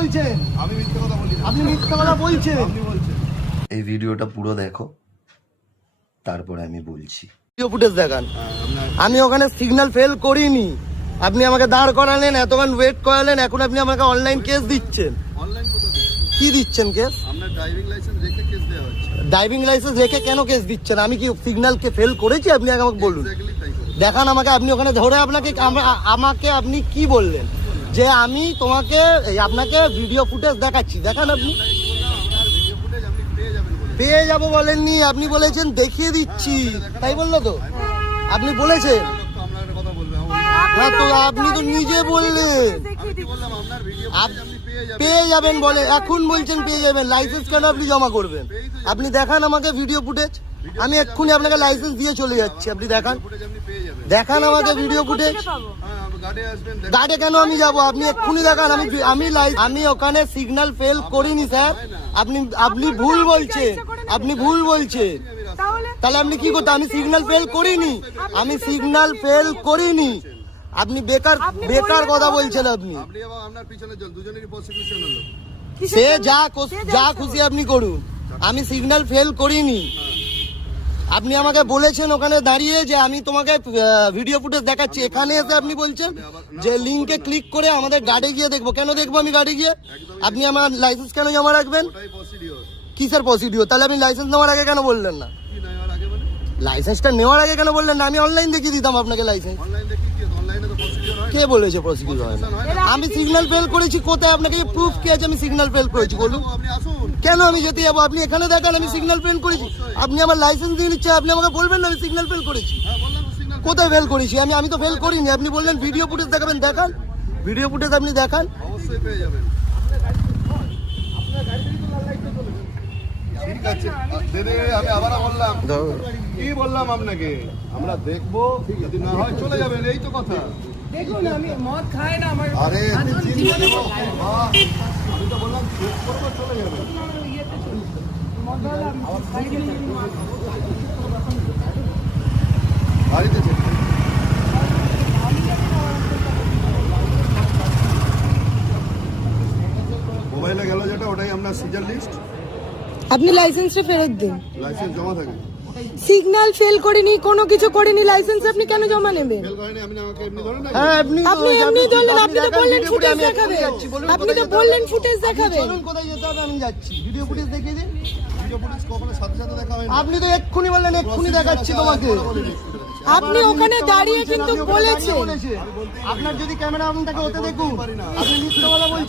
বলছেন? আমি মিথ্যে কথা বলি না। আপনি মিথ্যে কথা বলছেন। আপনি বলছেন। এই ভিডিওটা পুরো দেখো, তারপরে আমি বলছি। ভিডিও ফুটেজ দেখান। আমি ওখানে সিগন্যাল ফেল করিনি, আপনি আমাকে দাঁড় করালেন, এতক্ষণ ওয়েট করালেন, এখন আপনি আমাকে অনলাইন কেস দিচ্ছেন। অনলাইন কোথা দিচ্ছেন? কি দিচ্ছেন কেস? আপনার ড্রাইভিং লাইসেন্স রেখে কেস দেওয়া হচ্ছে। ড্রাইভিং লাইসেন্স রেখে কেন কেস দিচ্ছেন? আমি কি সিগন্যালকে ফেল করেছি? আপনি আমাকে বলুন, এক্স্যাক্টলি তাই করে। দেখান আমাকে। আপনি ওখানে ধরে আমাকে আপনি কি বললেন যে আমি তোমাকে আপনাকে ভিডিও ফুটেজ দেখাচ্ছি, দেখান আপনি। আপনার ভিডিও ফুটেজ আপনি পেয়ে যাবেন বলে। পেয়ে যাবো বলেননি, আপনি বলেছেন দেখিয়ে দিচ্ছি, তাই বললো তো? আপনি বলেছেন তো আপনার একটা কথা বলবে। হ্যাঁ, তো আপনি তো নিজে বললেন আমি কি বললাম আপনার ভিডিও ফুটেজ আপনি পেয়ে যাবেন। পেয়ে যাবেন বলে, এখন বলছেন পেয়ে যাবেন। লাইসেন্স কেন আপনি জমা করবেন? আপনি দেখান আমাকে ভিডিও ফুটেজ, আমি এক্ষুনি আপনাকে লাইসেন্স দিয়ে চলে যাচ্ছি। আপনি দেখান, ফুটেজ আপনি পেয়ে যাবেন। দেখান আমাকে ভিডিও ফুটেজ। হ্যাঁ, গাড়ি আসবেন। গাড়ি কেন আমি যাব? আপনি এক্ষুনি দেখান। আমি ওখানে সিগন্যাল ফেল করিনি স্যার। আপনি ভুল বলছেন, আপনি ভুল বলছেন। তাহলে আপনি কি করতে? আমি সিগন্যাল ফেল করিনি, আমি সিগন্যাল ফেল করিনি। আপনি বেকার কথা বলছেন আপনি। আপনি এবং আপনার পিছনে দুজনেরই প্রসিকিউশন হলো। সে যা খুশি আপনি করুন, আমি সিগন্যাল ফেল করিনি। আপনি আমাকে বলেছেন ওখানে দাঁড়িয়ে যে আমি তোমাকে ভিডিও ফুটেজ দেখাচ্ছি, এখানে এসে আপনি বলছেন যে লিংকে ক্লিক করে আমাদের গাড়ি গিয়ে দেখবো। কেন দেখবো আমি গাড়ি গিয়ে? আপনি আমার লাইসেন্স কেন জমা রাখবেন? ওটাই প্রসিডিওর। কিসের প্রসিডিওর? তাহলে আপনি লাইসেন্স নেওয়ার আগে কেন বললেন না? কি নেওয়ার আগে মানে? লাইসেন্সটা নেওয়ার আগে কেন বললেন না? আমি অনলাইন দেখিয়ে দিতাম আপনাকে লাইসেন্স। অনলাইন দেখি কি? অনলাইনে তো প্রসিডিওর হয়। কে বলেছে প্রসিডিওর হয় না? আমি সিগন্যাল ফেল করেছি কোথায়? আপনাকে প্রুফ কি আছে আমি সিগন্যাল ফেল করেছি বলুন? আপনি আসুন। কেন আমি যেতে যাবো? আপনি এখানে দেখান আমি সিগন্যাল ফেল করেছি। আপনি আমার লাইসেন্স দিয়ে নিচ্ছে, আপনি আমাকে বলবেন না আমি সিগন্যাল ফেল করেছি? হ্যাঁ, বললাম তো সিগন্যাল। কোথায় ফেল করেছি? আমি তো ফেল করিনি। আপনি বললেন ভিডিও ফুটেজ দেখাবেন, দেখান ভিডিও ফুটেজ আপনি দেখান। অবশ্যই পেয়ে যাবেন। ঠিক আছে দেবে। আমি আবার বললাম, কি বললাম আপনাকে? আমরা দেখবো, যদি না হয় চলে যাবেন, এই তো কথা। দেখুন আমি মদ খাই না, আমার আরে আমি তো বললাম চেক করবো, চলে যাবেন। বাড়িতে চেক করবো। মোবাইলে গেল যেটা, ওটাই আপনার সিজার লিস্ট। আপনি লাইসেন্সটা ফেরত দিন। লাইসেন্স জমা থাকে। সিগন্যাল ফেল করিনি, কোনো কিছু করিনি, লাইসেন্স আপনি কেন জমা নেবেন? ফেল করেনি, আপনি আমাকে এমনি ধরেন না। হ্যাঁ, আপনি এমনি ধরলেন, আপনি তো বললেন ফুটেজ দেখাবেন, আপনি তো বললেন ফুটেজ দেখাবেন। চলুন কোথায় যেতে হবে আমি যাচ্ছি, ভিডিও ফুটেজ দেখিয়ে দিন। ভিডিও ফুটেজ কখনো সাথে সাথে দেখা হয় না। আপনি তো এক্ষুনি বললেন এক্ষুনি দেখাচ্ছি তোমাকে। আপনি ওখানে দাঁড়িয়ে কিন্তু বলেছেন। আপনার যদি ক্যামেরা আপনাকে হতে দেখুন, আপনি মিথ্যে কথা বলছেন।